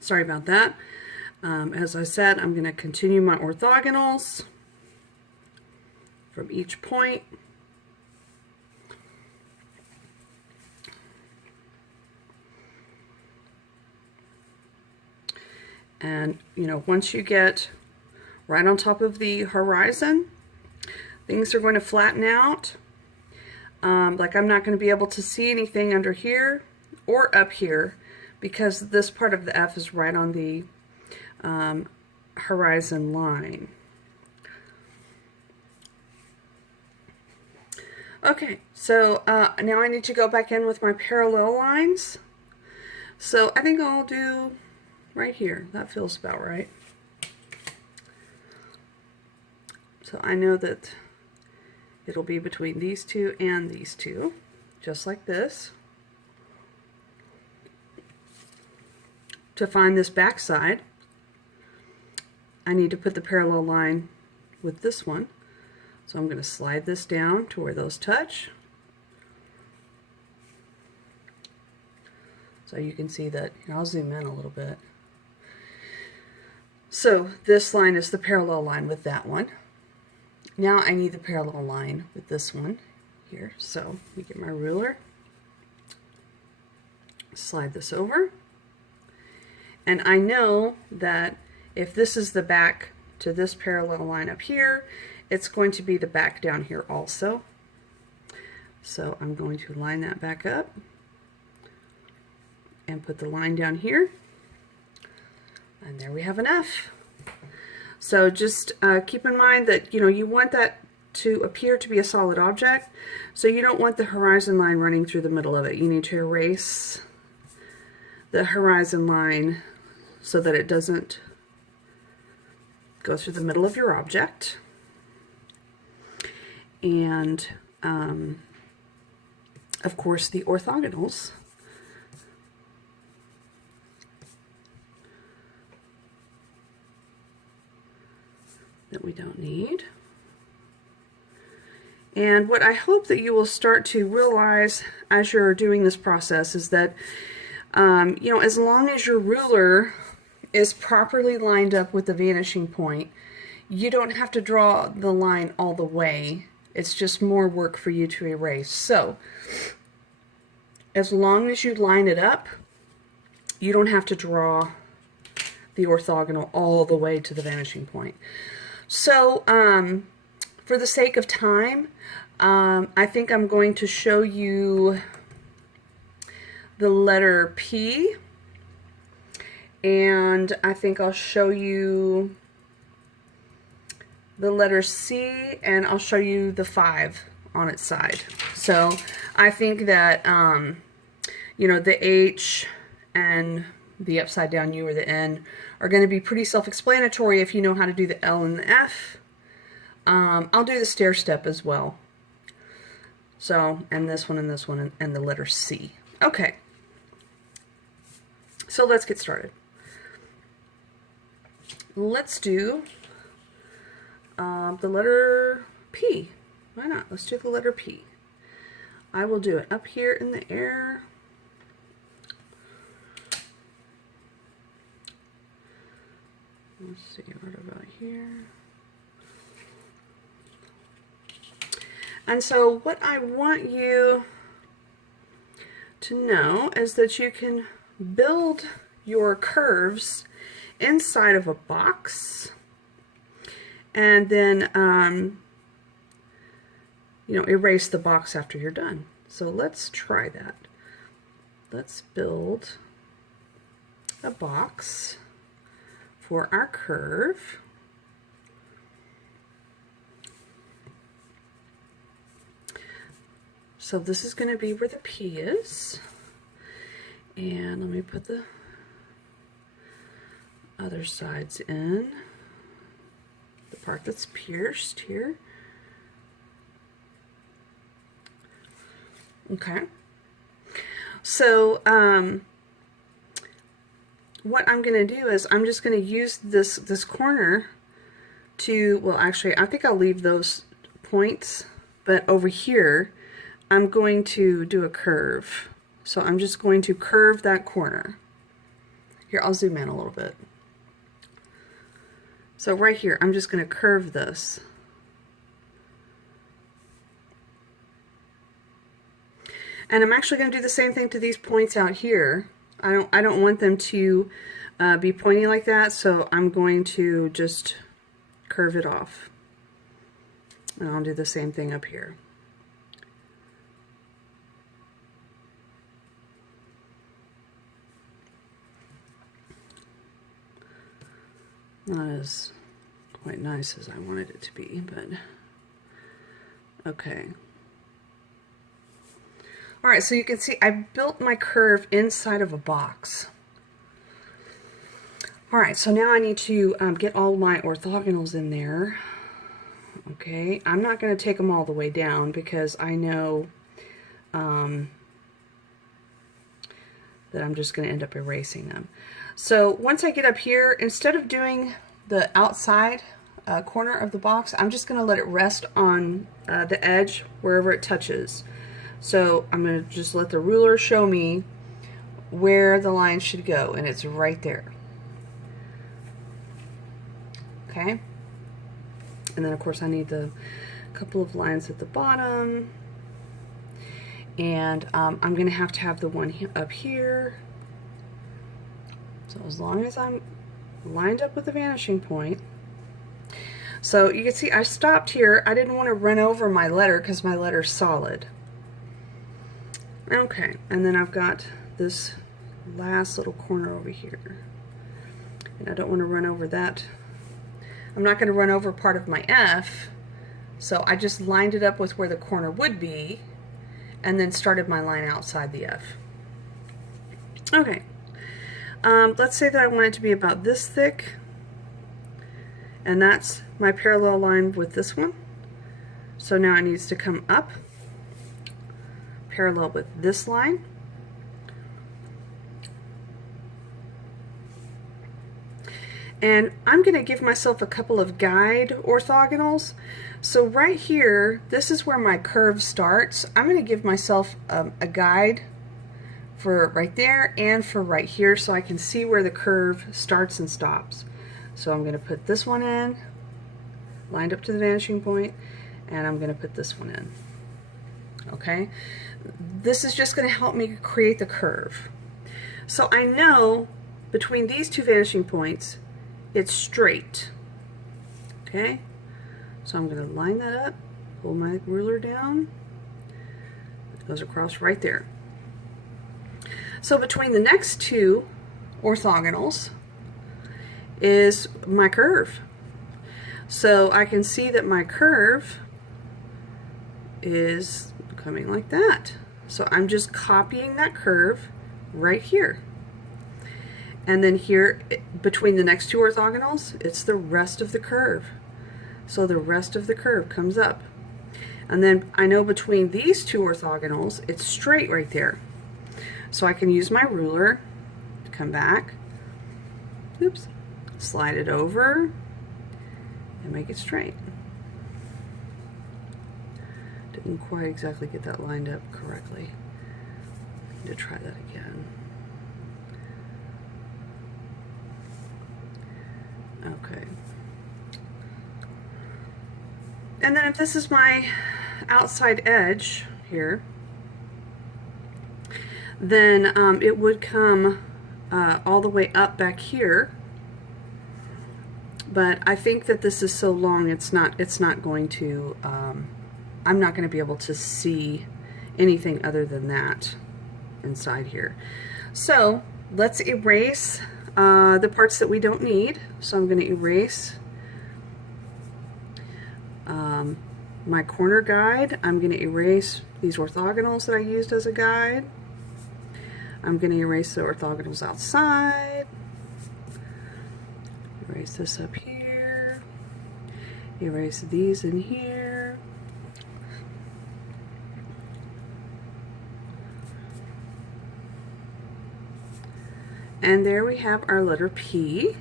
Sorry about that. As I said, I'm going to continue my orthogonals from each point. And, you know, once you get right on top of the horizon, things are going to flatten out. Like I'm not going to be able to see anything under here or up here because this part of the F is right on the horizon line. Okay, so now I need to go back in with my parallel lines. So I think I'll do right here. That feels about right. So I know that it'll be between these two and these two, just like this. To find this back side, I need to put the parallel line with this one. So I'm going to slide this down to where those touch. So you can see that, I'll zoom in a little bit. So this line is the parallel line with that one. Now I need the parallel line with this one here. So let me get my ruler, slide this over. And I know that if this is the back to this parallel line up here, it's going to be the back down here also. So I'm going to line that back up and put the line down here. And there we have an F. So just keep in mind that, you know, you want that to appear to be a solid object. So you don't want the horizon line running through the middle of it. You need to erase the horizon line so that it doesn't go through the middle of your object. And of course the orthogonals that we don't need. And what I hope that you will start to realize as you're doing this process is that you know, as long as your ruler is properly lined up with the vanishing point, you don't have to draw the line all the way. It's just more work for you to erase. So as long as you line it up, you don't have to draw the orthogonal all the way to the vanishing point. So for the sake of time, I think I'm going to show you the letter P, and I think I'll show you the letter C, and I'll show you the 5 on its side. So I think that you know, the H and the upside down U or the N are going to be pretty self-explanatory if you know how to do the L and the F. I'll do the stair step as well. So, and this one and this one and the letter C. Okay. So let's get started. Let's do the letter P. Why not? Let's do the letter P. I will do it up here in the air. Let's see, what about here? And so what I want you to know is that you can build your curves inside of a box and then you know, erase the box after you're done. So let's try that. Let's build a box for our curve. So this is going to be where the P is. And let me put the other sides in. The part that's pierced here. Okay. So what I'm going to do is I'm just going to use this corner to, well, actually I think I'll leave those points, but over here I'm going to do a curve. So I'm just going to curve that corner. Here, I'll zoom in a little bit. So right here, I'm just going to curve this. And I'm actually going to do the same thing to these points out here. I don't want them to be pointy like that, so I'm going to just curve it off. And I'll do the same thing up here. Not as quite nice as I wanted it to be, but okay. All right, so you can see I built my curve inside of a box. All right, so now I need to get all my orthogonals in there. Okay, I'm not going to take them all the way down because I know that I'm just going to end up erasing them. So once I get up here, instead of doing the outside corner of the box, I'm just going to let it rest on the edge wherever it touches. So I'm going to just let the ruler show me where the line should go, and it's right there. Okay? And then of course I need the couple of lines at the bottom, and I'm going to have the one up here. So as long as I'm lined up with the vanishing point. So you can see I stopped here. I didn't want to run over my letter because my letter's solid. Okay, and then I've got this last little corner over here. And I don't want to run over that. I'm not going to run over part of my F, so I just lined it up with where the corner would be, and then started my line outside the F. Okay, let's say that I want it to be about this thick, and that's my parallel line with this one. So now it needs to come up parallel with this line. And I'm going to give myself a couple of guide orthogonals. So right here, this is where my curve starts. I'm going to give myself a guide for right there and for right here so I can see where the curve starts and stops. So I'm going to put this one in, lined up to the vanishing point, and I'm going to put this one in. Okay? This is just going to help me create the curve. So I know between these two vanishing points, it's straight. Okay? So I'm going to line that up, pull my ruler down, it goes across right there. So between the next two orthogonals is my curve. So I can see that my curve is coming like that. So I'm just copying that curve right here. And then here, between the next two orthogonals, it's the rest of the curve. So the rest of the curve comes up. And then I know between these two orthogonals, it's straight right there. So I can use my ruler to come back, oops, slide it over, and make it straight. Didn't quite exactly get that lined up correctly. Need to try that again. Okay. And then if this is my outside edge here, then it would come all the way up back here. But I think that this is so long, it's not going to, I'm not going to be able to see anything other than that inside here. So let's erase the parts that we don't need. So I'm going to erase my corner guide. I'm going to erase these orthogonals that I used as a guide. I'm going to erase the orthogonals outside. Erase this up here. Erase these in here. And there we have our letter P.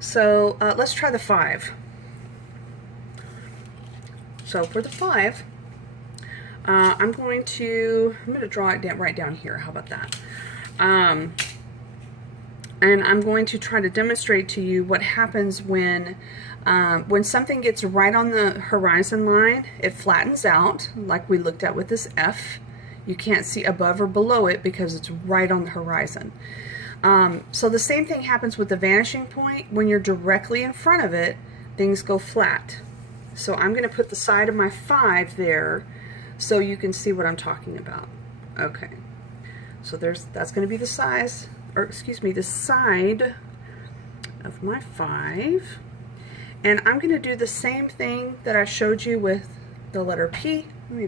So let's try the 5. So for the 5, I'm going to draw it down right down here. How about that? And I'm going to try to demonstrate to you what happens when something gets right on the horizon line. It flattens out, like we looked at with this F. You can't see above or below it because it's right on the horizon. So the same thing happens with the vanishing point. When you're directly in front of it, things go flat. So I'm going to put the side of my 5 there so you can see what I'm talking about. Okay, so that's going to be the size, or excuse me, the side of my 5. And I'm going to do the same thing that I showed you with the letter P.